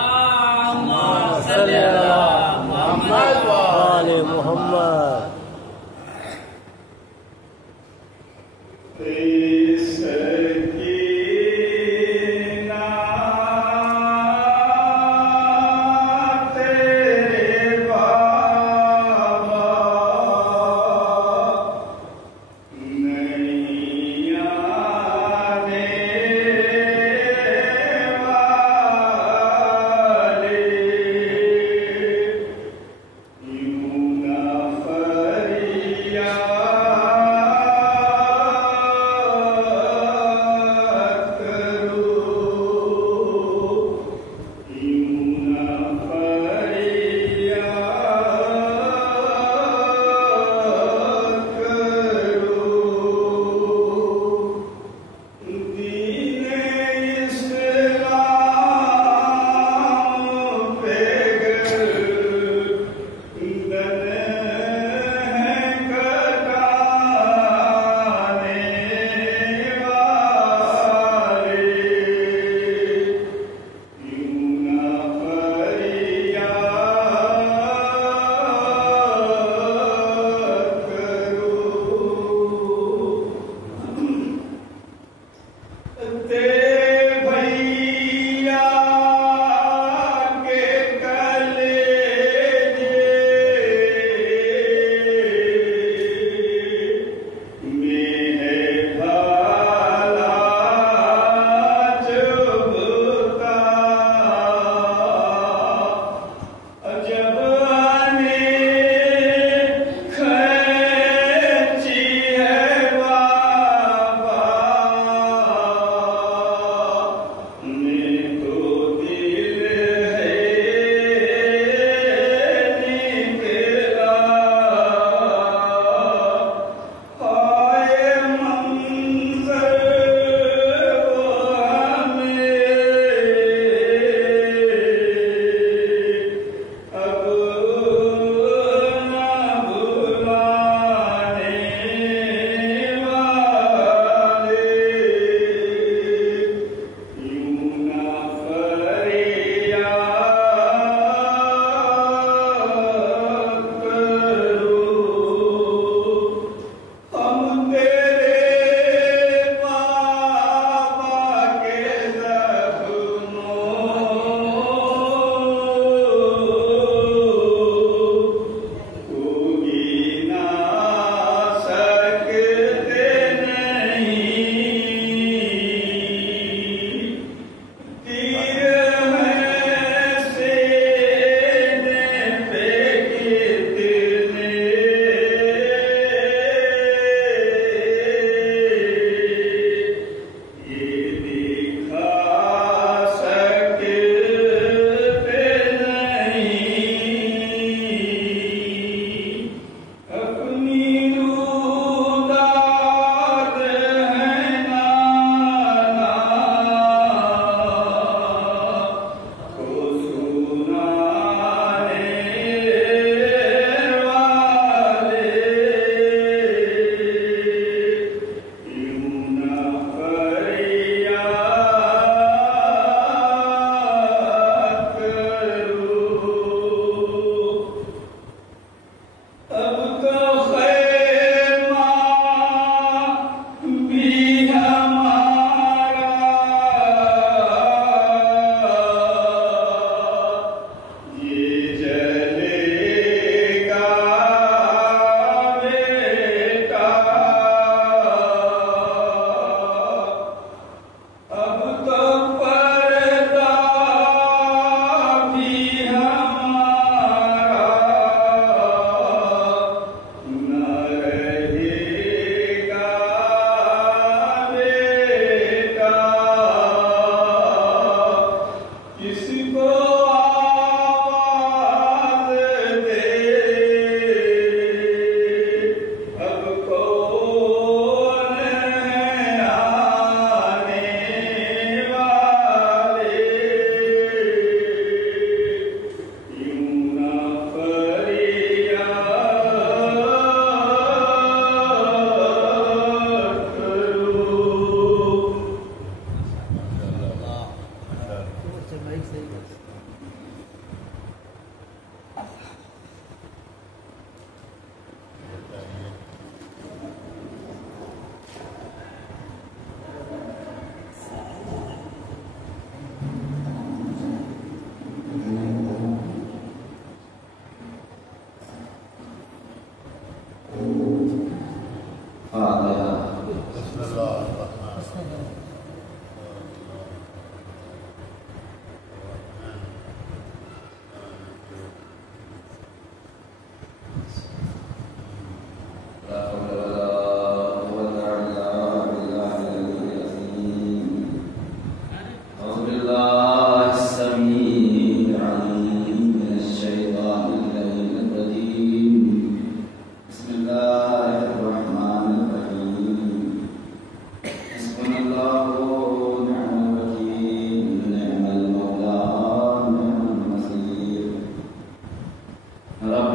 اللهم صل على محمد وآل محمد.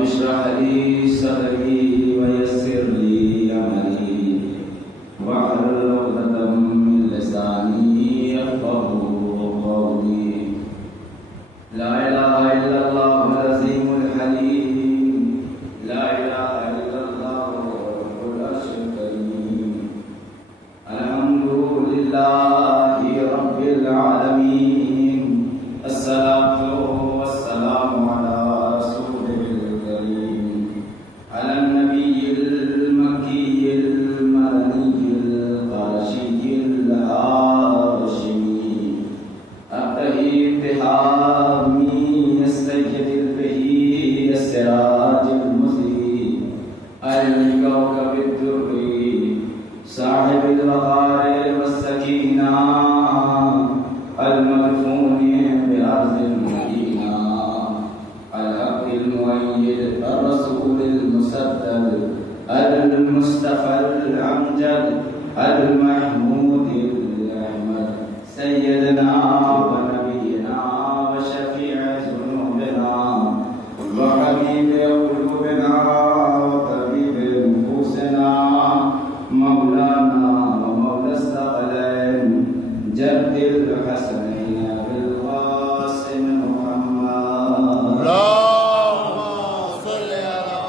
اشرح لي صدري ويسر لي أمري واحلل عقدة من لساني يفقهوا قولي لا إله إلا الله العظيم الحليم لا إله إلا الله رب العرش الكريم الحمد لله رب العالمين الصلاة والسلام على رسوله الكريم على النبي المكي المدني القرشي الهاشمي أبتهي اتهامي السيد البهي السراج المضيء الكوكب الدري صاحب الوقار والسكينة المدفون بأرض المدينة الحق المؤيد الرسول المسدد المصطفى الأمجد المحمود الأحمد سيدنا ونبينا وشفيع ذنوبنا وحبيب قلوبنا وطبيب نفوسنا مولانا ومولى الثقلين جد الحسنين بالقاسم محمد اللهم صل على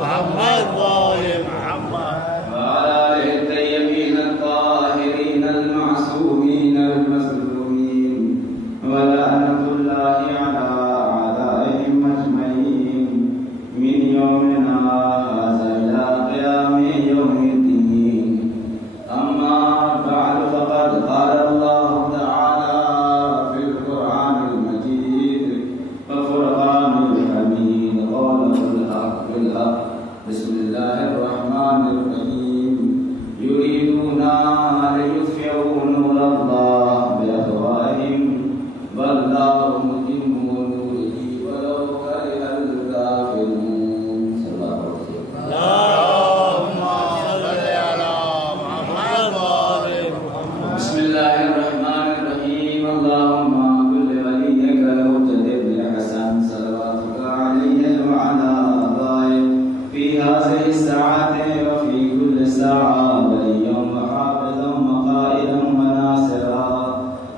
محمد وآل محمد وعلى آله الطيبين الطاهرين المعصومين المظلومين ولعنة الله على أعدائهم أجمعين من يومنا هذا إلى قيام يوم الدين أما بعد فقد قال الله تعالى في القرآن المجيد وفرقان الحميد قوله الحق بالحق بسم الله الرحمن الرحيم يريدون ليطفئوا نور الله بأفواههم والله متم نوره ولو كره الكافرون صلى الله عليه وسلم اللهم صل على محمد وآل محمد بسم الله الرحمن الرحيم اللهم كل وليك المجدد الحسن صلواتك عليه وعلى آبائه في هذه الساعات وفي كل ساعة وليا وحافظا وقائدا وناصرا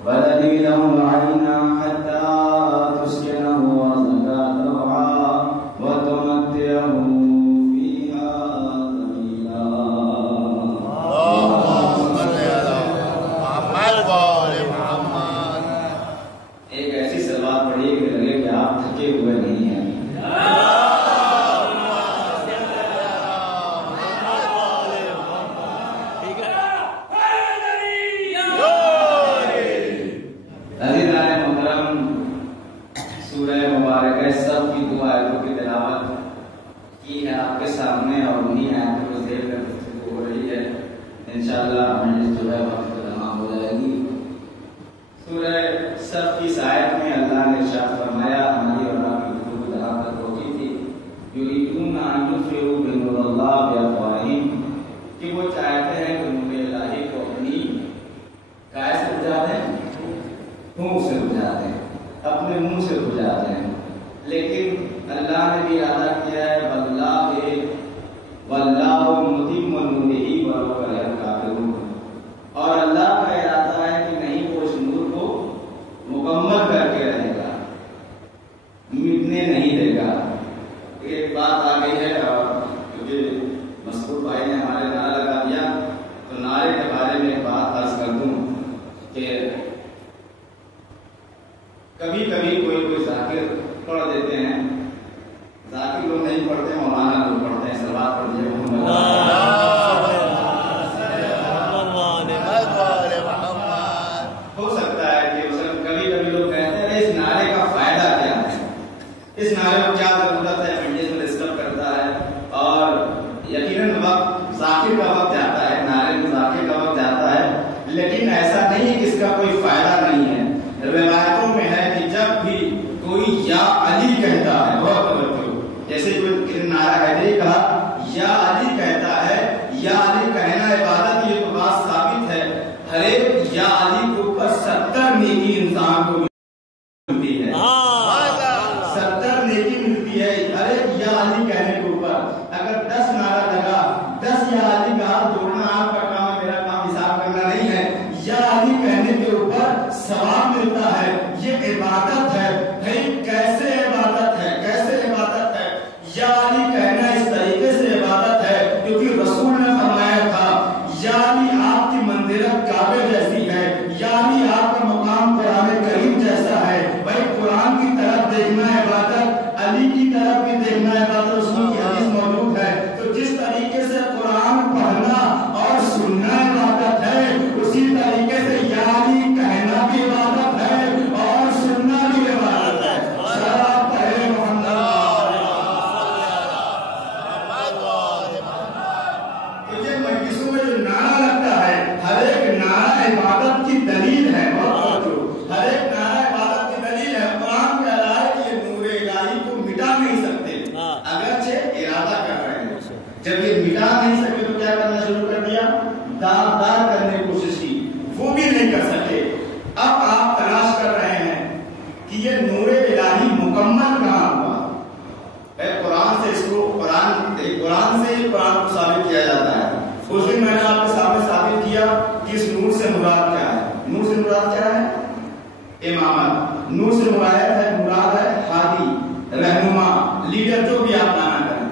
ودليلا وعينا حتى تسكنه أرضك طوعا وتمتعه فيها طويلا اللهم صل على محمد وآل محمد ایک ایسی سلوات پڑھیے کہ لگے کہ آپ تھکے ہوئے نہیں ہیں عزیزان محترم سورہ مبارکہ سب کی دعا آیتوں کی تلاوت کی ہے آپ کے سامنے اور انہیں آیتوں کو ذیل کر گفتگو ہو رہی ہے انشاءاللہ ہمیں جو ہے وقت تمام ہو جائے گی سورہ صف کی اس آیت میں اللہ نے ارشاد فرمایا ہماری اور آپ کی گفتگو جہاں تک روکی تھی یریدون ان یطفئوا بنور اللہ بافواہہم کہ وہ چاہتے ہیں کہ نور الہی کو اپنی کائے سے بجھا دیں منہ سے بجھاتے ہیں اپنے منہ سے بجھاتے ہیں لیکن اللہ نے بھی ارادہ کیا ہے واللہ متم نورہ ولو کرہ الکافرون اور اللہ کا ارادہ ہے کہ نہیں وہ اس نور کو مکمل کر کے رہے گا مٹنے نہیں دے گا ایک بات آ گئی ہے اور کیونکہ مسعود بھائی نے ہمارے نعرہ لگا دیا تو نعرے کے بارے میں ایک بات عرض کر دوں کہ کبھی کبھی کوئی ذاکر پڑھ دیتے ہیں ذاکر لوگ نہیں پڑھتے مولانا لوگ پڑھتے ہیں سلوات پڑھ دیے ہو سکتا ہے کہ کبھی کبھی لوگ کہتے ہیں اس نعرے کا فائدہ کیا ہے اس نعرے کو کیا ضرورت ہے انڈیز میں ڈسٹرب کرتا ہے اور یقیناً وقت ذاکر کا وقت جاتا ہے نعرے میں ذاکر کا وقت جاتا ہے لیکن ایسا نہیں کہ اس کا کوئی فائدہ نہیں ہے روایتوں میں ہے کہ جب بھی کوئی یا علی کہتا ہے بہت توجہ جیسے کوئی نعرہ حیدری کہا یا علی کہتا ہے یا علی کہنا عبادت یہ تو بات ثابت ہے ہر ایک یا علی کے اوپر 70 نیکی انسان کو ملتی ہے 70 نیکی ملتی ہے ہر ایک یا علی بس یا علی کا ہاتھ جوڑنا آپ کا کام ہے، میرا کام حساب کرنا نہیں ہے. یا علی کہنے کے اوپر ثواب ملتا ہے، یہ عبادت ہے. بھائی کیسے عبادت ہے، کیسے عبادت ہے؟ یا علی کہنا اس طریقے سے عبادت ہے کیونکہ رسول نے فرمایا تھا یا علی آپ کی منزلت کعبے جیسی ہے، یا علی آپ کا مقام قرآن کریم جیسا ہے. بھائی قرآن کی طرف دیکھنا عبادت، علی کی طرف بھی دیکھنا عبادت، رسول کی حدیث موجود ہے. تو جس طریقے سے قرآن پڑھنا اور سننا عبادت ہے، اسی طریقے سے یا علی کہنا بھی عبادت ہے اور سننا بھی عبادت ہے. شراب پڑھے محمد. تو یہ مجلسوں میں جو نعرہ لگتا ہے، ہر ایک نعرہ عبادت کی دلیل ہے. بہت توجہ، ہر ایک نعرہ عبادت کی دلیل ہے. قرآن کہہ رہا ہے کہ یہ نور الہی کو مٹا نہیں سکتے اگرچہ ارادہ کر رہے ہیں. جب یہ مٹا نہیں سکے تو کیا کرنا شروع کر دیا؟ دار کرنے کی کوشش کی، وہ بھی نہیں کر سکے. اب آپ تلاش کر رہے ہیں کہ یہ نور الہی مکمل کہاں ہوا. قرآن سے اس کو قرآن سے ہی قرآن کو ثابت کیا جاتا ہے. اس دن میں نے آپ کے سامنے ثابت کیا کہ اس نور سے مراد کیا ہے. نور سے مراد کیا ہے؟ امامت. نور سے مراد ہے ہادی، رہنما، لیڈر، جو بھی آپ نانا کریں.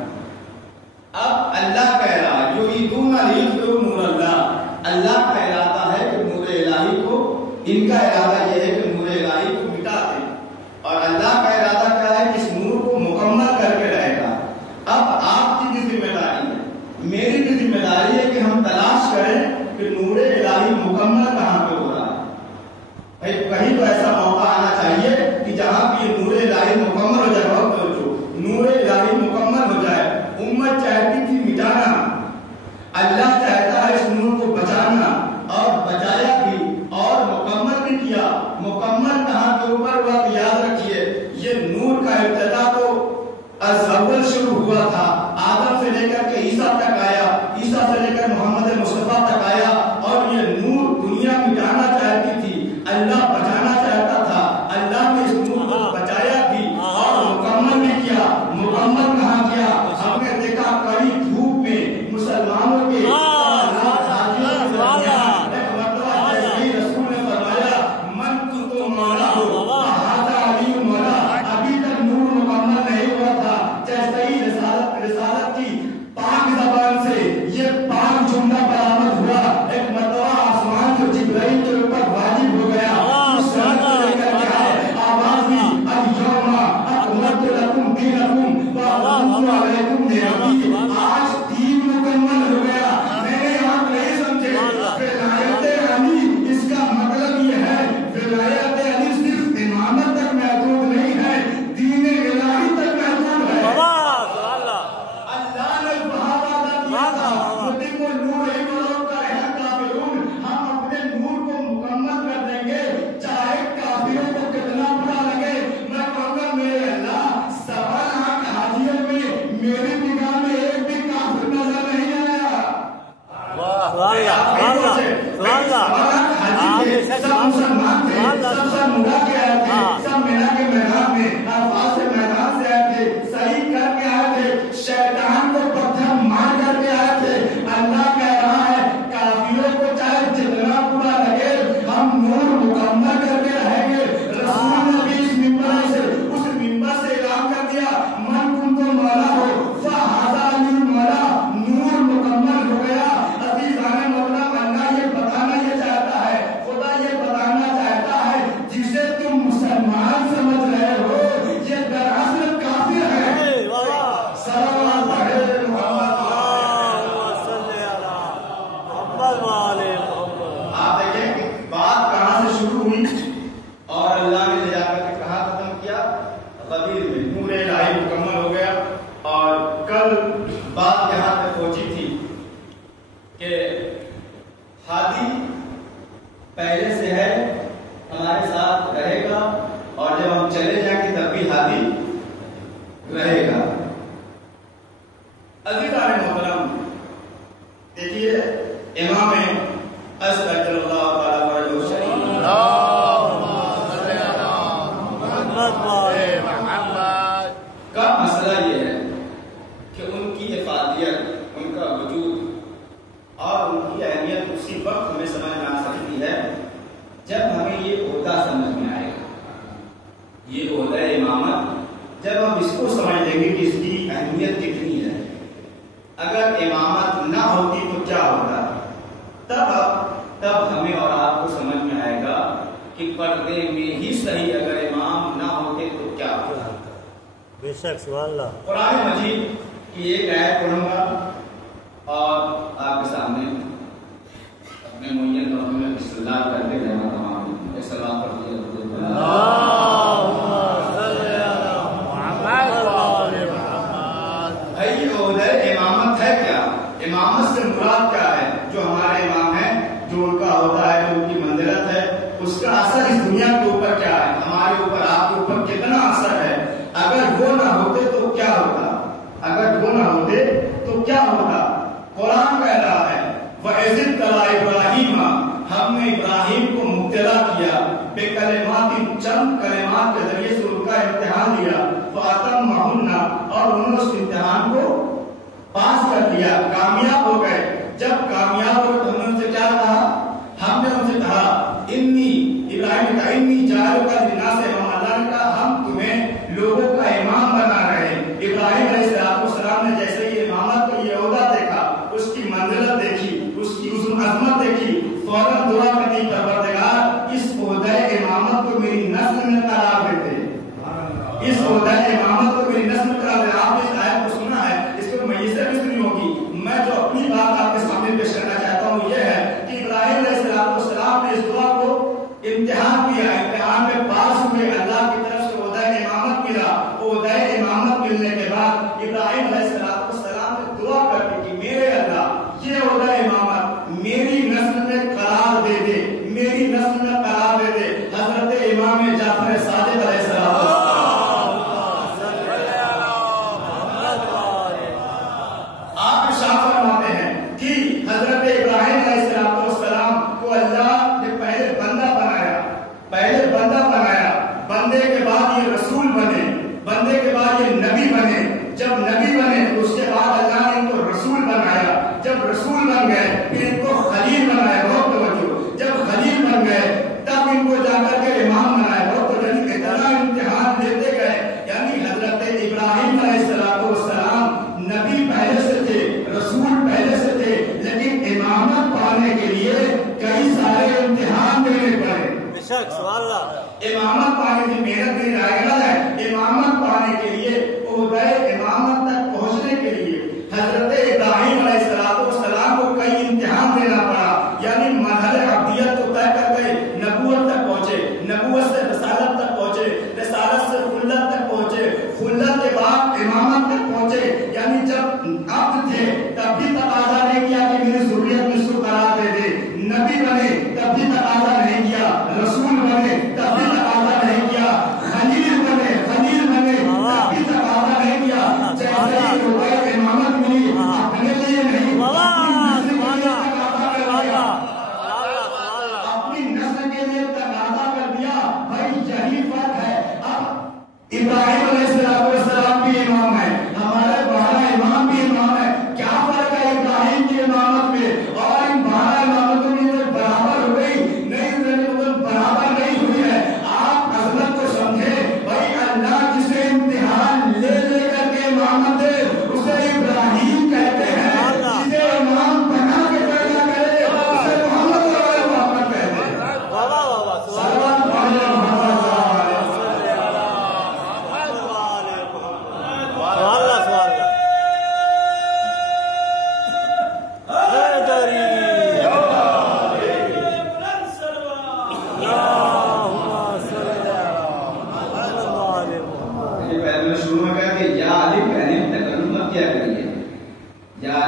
اب اللہ کہہ رہا ہے جو یدون لیدخلوا نور اللہ، اللہ کا ارادہ ہے کہ نور الہی کو، ان کا ارادہ یہ ہے کہ نور الہی کو مٹا دے، اور اللہ کا ارادہ کیا ہے کہ اس نور کو مکمل کر کے رہے گا. اب آپ کی بھی ذمہ داری ہے، میری بھی ذمہ داری ہے کہ ہم تلاش کریں کہ نور الہی مکمل کہاں پہ ہو رہا ہے. بھائی کہیں تو ایسا موقع آنا چاہیے کہ جہاں بھی یہ نور الہی مکمل ہو جائے. بہت توجہ، نور الہی مکمل ہو جائے. امت چاہتی تھی مٹانا، اللہ چاہتا ہے اس نور کو بچانا، اور بچایا بھی اور مکمل بھی کیا. مکمل کہاں کے اوپر ہوا؟ یاد رکھیے یہ نور کا ابتدا تو از اول شروع ہوا تھا، آدم سے لے کر کے عیسیٰ تک آیا، عیسیٰ سے لے کر محمد مصطفیٰ تک آیا. اور یہ نور دنیا مٹانا چاہتی تھی، اللہ بچانا چاہتا تھا. اللہ نے اس نور کو بچایا بھی اور مکمل بھی کیا. مکمل کہاں کیا؟ ہم نے دیکھا کڑی دھوپ میں مسلمانوں کے جب ہم اس کو سمجھ لیں گے کہ اس کی اہمیت کتنی ہے، اگر امامت نہ ہوتی تو کیا ہوتا، تب ہمیں اور آپ کو سمجھ میں آئے گا کہ پردے میں ہی صحیح اگر امام نہ ہوتے تو کیا ہوتا۔ بے شک سبحان اللہ۔ قرآن مجید کی ایک آیت پڑھوں گا اور آپ کے سامنے اپنے معین لفظوں میں بسم اللہ کرتے رہنا تمام ایک سلام پڑھ دیا۔ بھائی عہدہ امامت ہے کیا؟ امامت سے مراد کیا ہے؟ جو ہمارے امام ہیں، جو ان کا ہوتا ہے، جو ان کی منزلت ہے، اس کا اثر اس دنیا کے اوپر کیا ہے، ہمارے اوپر، آپ کے اوپر کتنا اثر ہے؟ اگر وہ نہ ہوتے تو کیا ہوتا؟ اگر وہ نہ ہوتے تو کیا ہوتا؟ قرآن کہہ رہا ہے وَإِذِ ابْتَلَىٰ إِبْرَاهِيمَ، ہم نے ابراہیم کو مبتلا کیا بِكَلِمَاتٍ، چند کلمات کے ذریعے سے ان کا امتحان لیا، فَأَتَمَّهُنَّ، اور انہوں نے اس امتحان کو پاس کر دیا، کامیاب ہو گئے۔ جب کامیاب ہوئے تو ہم نے ان سے کیا کہا؟ ہم نے ان سے کہا ابراہیم کا انی جاعلک للناس اماما، اللہ نے کہا ہم تمہیں لوگوں کا امام بنا رہے ہیں۔ ابراہیم علیہ السلام نے جیسے یہ امامت کا یہ عہدہ دیکھا، اس کی منزلت دیکھی، اس کی عظمت دیکھی، فوراً دعا کرتی پروردگار اس عہدہ امامت کو میری نسل میں قرار دیتے، اس عہدہ امامت کو میری نسل میں قرار دیتے۔ آپ نے اس آیت کو سنا ہے، اس کو میسر بھی سنی ہوگی۔ میں جو اپنی بات آپ کے سامنے پیش کرنا چاہتا ہوں یہ ہے کہ ابراہیم علیہ السلام نے اس دعا کو امتحان کیا، امتحان میں پاس ہوئے، اللہ کی طرف سے عہدہ امامت ملا۔ عہدہ امامت ملنے کے بعد ابراہیم علیہ السلام نے دعا کر دی کہ میرے اللہ یہ عہدہ امامت میری نسل میں قرار دے دے، میری نسل میں قرار دے دے۔ حضرت امام جعفر صادق علیہ السلام آپ ارشاد فرماتے ہیں کہ حضرت ابراہیم علیہ السلام کو اللہ نے پہلے بندہ بنایا، بندے کے بعد یہ رسول بنے، بندے کے بعد یہ نبی بنے، جب نبی بنے تو اس کے بعد اللہ نے ان کو رسول بنایا، جب رسول بن گئے پھر ان کو خلیل بنایا، بہت توجہ، جب خلیل بن گئے تب ان کو جا کر کے امام بنایا، بہت توجہ۔ اتنا امتحان لیتے گئے، یعنی حضرت ابراہیم علیہ السلام نبی پہلے سے تھے، رسول پہلے سے تھے، لیکن امامت پانے کے لیے کئی سارے امتحان دینے پڑے۔ امامت پانے کی محنت نہیں رائے ہے، امامت پانے کے لیے عہدہ امامت تک پہنچنے کے لیے حضرت ابراہیم علیہ السلام کو کئی امتحان دینا پڑا، یعنی مرحلے عبدیت کو طے کر گئے، نبوت تک پہنچے، نبوت سے رسالت تک پہنچے، رسالت سے خلت تک پہنچے، خلت کے بعد امامت تک پہنچے، یعنی جب عبد تھے تب بھی تقاضا نہیں کیا کہ میری ذریت میں سو قرار دے دے، نبی بنے تب بھی تقاضا نہیں کیا، رسول بنے تب بھی تقاضا نہیں کیا، خلیل بنے تب بھی تقاضا نہیں کیا، جیسے ہی عہدہ امامت ملی اپنے لیے نہیں اپنی نسل کے لیے تقاضا کر دیا۔ بھائی یہی فرق ہے۔ اب ابراہیم علیہ السلام بھی امام ہے، ہمارے 12 امام بھی امام ہے، کیا فرق ہے ابراہیم کی امامت میں اور ان 12 امامتوں میں؟ برابر ہو گئی نہیں، برابر نہیں ہوئی ہے۔ آپ عظمت کو سمجھے بھائی، اللہ جسے امتحان لے کر کے امامت دے اسے ابراہیم کہتے ہیں، جسے امام بنا کے پیدا کرے اسے محمد محمد کہتے ہیں۔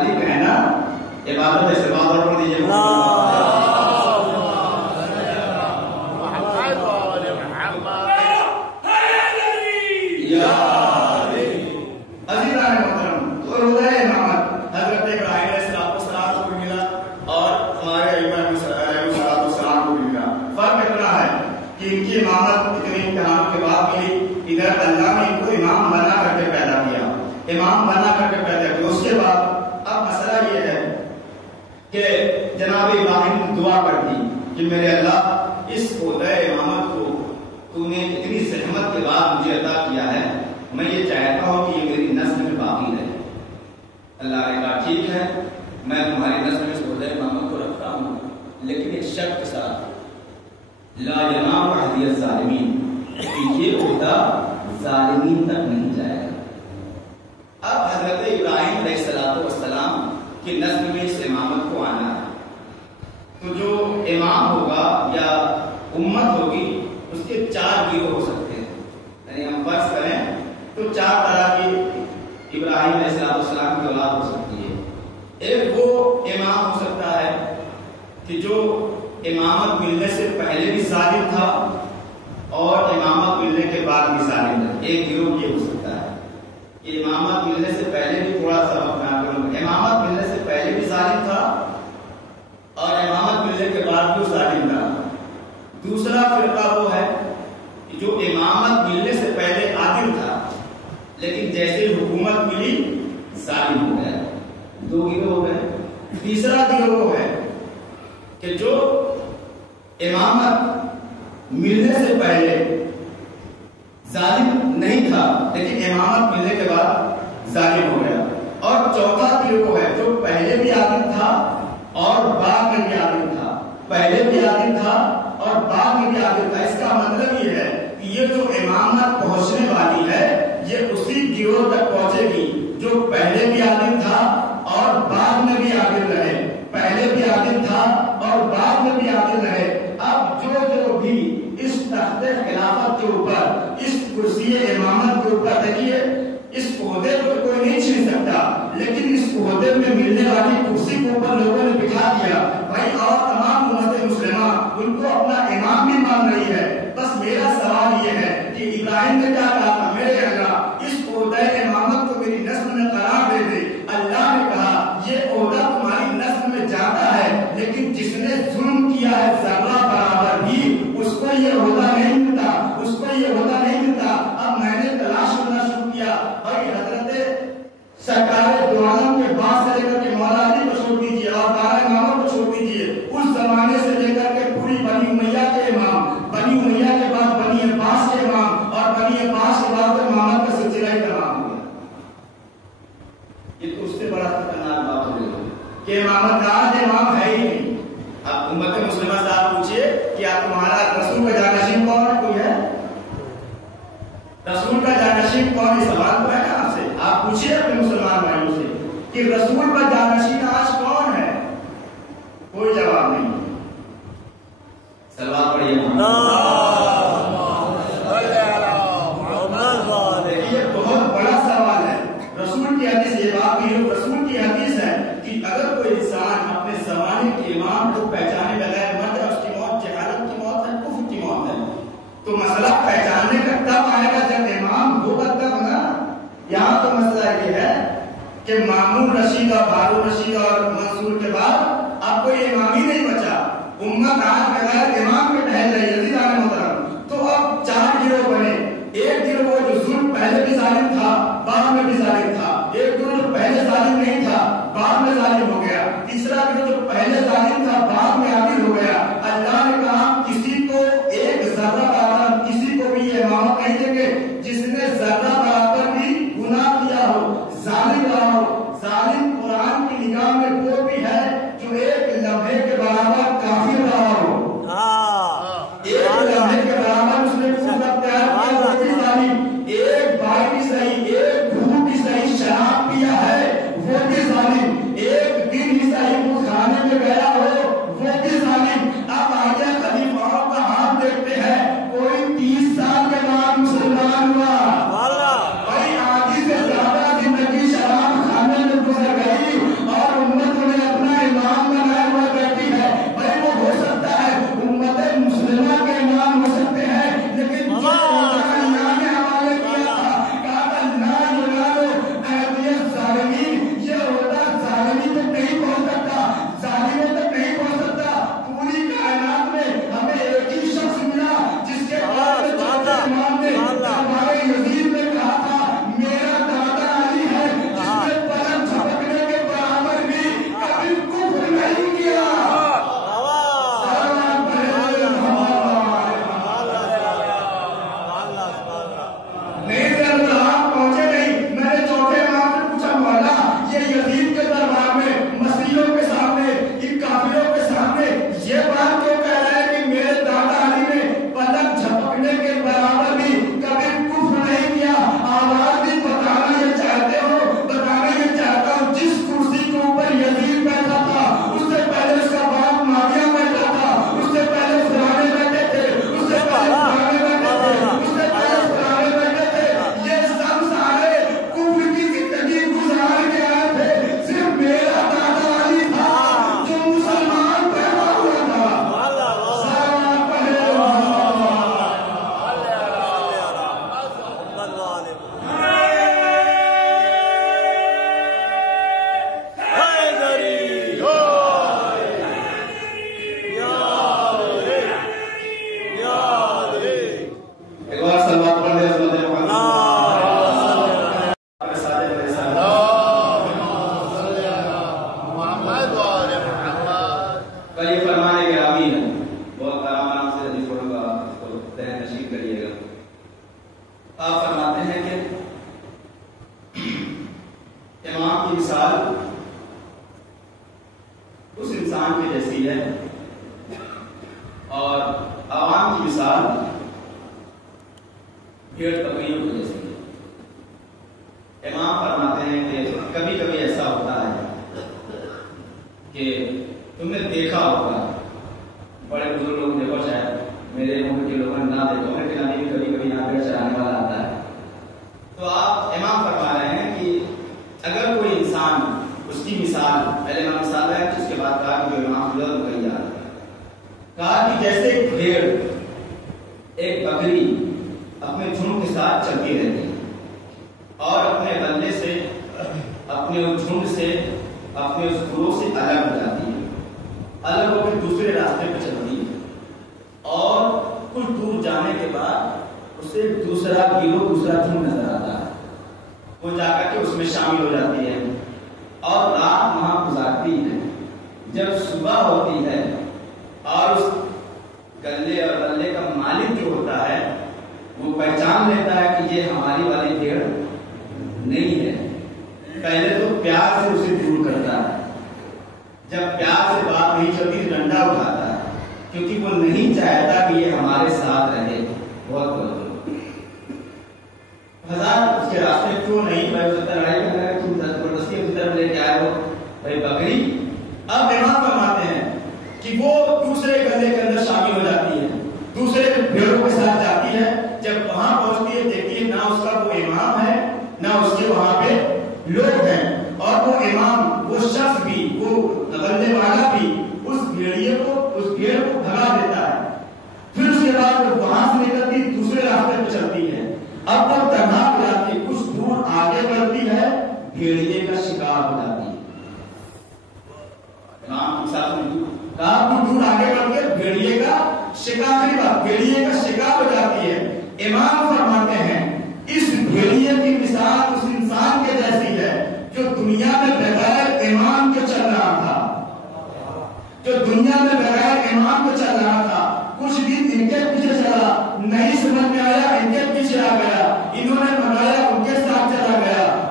سلام عبادت سے بات اور پڑھ دیجیے۔ عزیزان محترم، تو عہدہ امامت حضرت ابراہیم علیہ السلام کو ملا اور ہمارے ائمہ علیہ السلام کو ملا۔ فرق اتنا ہے کہ ان کی امامت اتنے امتحانوں کے بعد ملی، ادھر اللہ نے ان کو امام بنا کر کے پیدا کیا، امام بنا کر کے پیدا کیا۔ اس کے بعد اب مسئلہ یہ ہے کہ جناب ابراہیم نے دعا کر دی کہ میرے اللہ اس عہدہ امامت کو تو نے اتنی زحمت کے بعد مجھے عطا کیا ہے، میں میں تمہاری نسل میں عہدہ امامت کو رکھتا ہوں، لیکن ایک شرط کے ساتھ، لا ینام عہدی الظالمین، کہ یہ عہدہ ظالمین تک نہیں جائے گا۔ اب حضرت ابراہیم علیہ السلام کی نسل میں اس امامت کو آنا ہے، تو جو امام ہوگا یا امت ہوگی اس کے 4 گروہ ہو سکتے ہیں، یعنی ہم فرض کریں تو 4 طرح کی ابراہیم علیہ السلام کی اولاد ہو سکتی ہے۔ ایک وہ امام ہو سکتا ہے کہ جو امامت ملنے سے پہلے بھی ظالم تھا اور امامت ملنے کے بعد بھی ظالم تھا، ایک گروہ یہ ہو سکتا ہے کہ امامت ملنے سے پہلے بھی تھوڑا سا امامت ملنے سے پہلے بھی ظالم تھا اور امامت ملنے کے بعد بھی ظالم تھا۔ دوسرا فرقہ وہ ہے کہ جو امامت ملنے سے پہلے عادل تھا لیکن جیسے حکومت ملی ظالم ہو گیا۔ 2 گروہ ہو گئے۔ تیسرا گروہ ہے کہ جو امامت ملنے سے پہلے ظالم نہیں تھا لیکن امامت ملنے کے بعد ظالم ہو گیا۔ اور چوتھا گروہ ہے جو پہلے بھی عادل تھا اور بعد میں بھی عادل تھا، پہلے بھی عادل تھا اور بعد میں بھی عادل تھا۔ اس کا مطلب یہ ہے کہ یہ جو امامت پہنچنے والی ہے یہ اسی گروہ تک پہنچے گی جو پہلے بھی عادل تھا اور بعد میں بھی عادل رہے، پہلے بھی عادل تھا اور بعد میں بھی عادل رہے۔ اب جو بھی اس تخت خلافت کے اوپر، اس کرسی امامت کے اوپر، دیکھیے اس عہدے کو کوئی نہیں چھین سکتا، لیکن اس عہدے میں ملنے والی کرسی کے اوپر لوگوں نے بٹھا دیا بھائی، اور تمام امت مسلمہ ان کو اپنا امام بھی مان رہی ہے۔ بس میرا سوال یہ ہے کہ ابراہیم نے کیا کہا تھا، میرے اللہ اس عہدہ امامت کو میری نسل میں قرار دے دے۔ اللہ نے کہا یہ عہدہ تمہاری نسل میں جاتا ہے، لیکن جس نے ظلم کیا ہے ذرہ برابر بھی اس کو یہ عہدہ نہیں ملتا، اس کو یہ عہدہ نہیں ملتا۔ اب میں نے تلاش کرنا شروع کیا، بھائی حضرت سرکار دو عالم کے بعد سے لے کر کے مولا علی کو چھوڑ دیجیے اور 12 اماموں کو چھوڑ دیجیے، اس زمانے سے لے کر کے پوری بنی امیہ کے امام، بنی امیہ کے بعد بنی عباس کے امام اور بنی عباس کے بعد امامت کا سلسلہ ہی تمام ہو گیا۔ یہ تو اس سے بڑا خطرناک بات ہو گئی کہ امامت کا آج امام ہے ہی نہیں۔ اب امت مسلمہ سے آپ پوچھئے کہ آپ تمہارا رسول کا جانشین کون ہے؟ کوئی ہے؟ رسول کا جانشین کون؟ یہ سوال تو ہے نا آپ سے، آپ پوچھئے اپنے مسلمان بھائیوں سے کہ رسول کا جانشین آج کون ہے؟ کوئی جواب نہیں۔ سلوات پڑھیے۔ دیکھیے بہت بڑا سوال ہے۔ رسول کی حدیث، یہ بات بھی رسول کی حدیث ہے کہ اگر کوئی انسان اپنے زمانے کے امام کو پہچانے بغیر مر جائے، اس کی موت جہالت کی موت ہے، کفر کی موت ہے۔ تو مسئلہ پہچاننے کا تب آئے گا جب امام ہوگا تب نا۔ یہاں تو مسئلہ یہ ہے کہ مامون رشید اور ہارون رشید اور منصور کے بعد اب کوئی امام ہی نہیں بچا، امت آج بغیر امام کے ٹہل رہی ہے۔ عزیزان محترم، تو اب 4 گروہ بنے۔ ایک گروہ جو ظلم پہلے بھی ظالم تھا بعد میں بھی ظالم تھا، ایک گروہ جو پہلے ظالم نہیں تھا بعد میں ظالم ہو گیا، تیسرا گروہ جو پہلے ظالم تھا بعد میں عادل ہو گیا۔ اللہ نے کہا کسی کو ایک ذرہ برابر کسی کو بھی یہ امامت نہیں دیں گے جس نے ذرہ برابر بھی گناہ کیا ہو، ظالم رہا ہو۔ ظالم قرآن کی نگاہ میں وہ بھی ہے جو ایک لمحے کے برابر کافر رہا ہو، ایک لمحے کے برابر اس نے خود اختیار کیا، وہ بھی ظالم۔ ایک بھائی بھی صحیح، ایک گھوٹ بھی صحیح شراب پیا ہے وہ بھی ظالم، ایک دن بھی صحیح اس کھانے میں گیا ہو وہ بھی ظالم۔ اب آگے خلیفاؤں کا ہاتھ دیکھتے ہیں، کوئی 30 سال کے بعد مسلمان ہوا، بھائی آدھی سے زیادہ زندگی شراب کھانے میں گزر گئی اور امت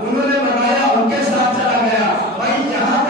انہوں نے منگایا ان کے ساتھ چلا گیا، بھائی یہاں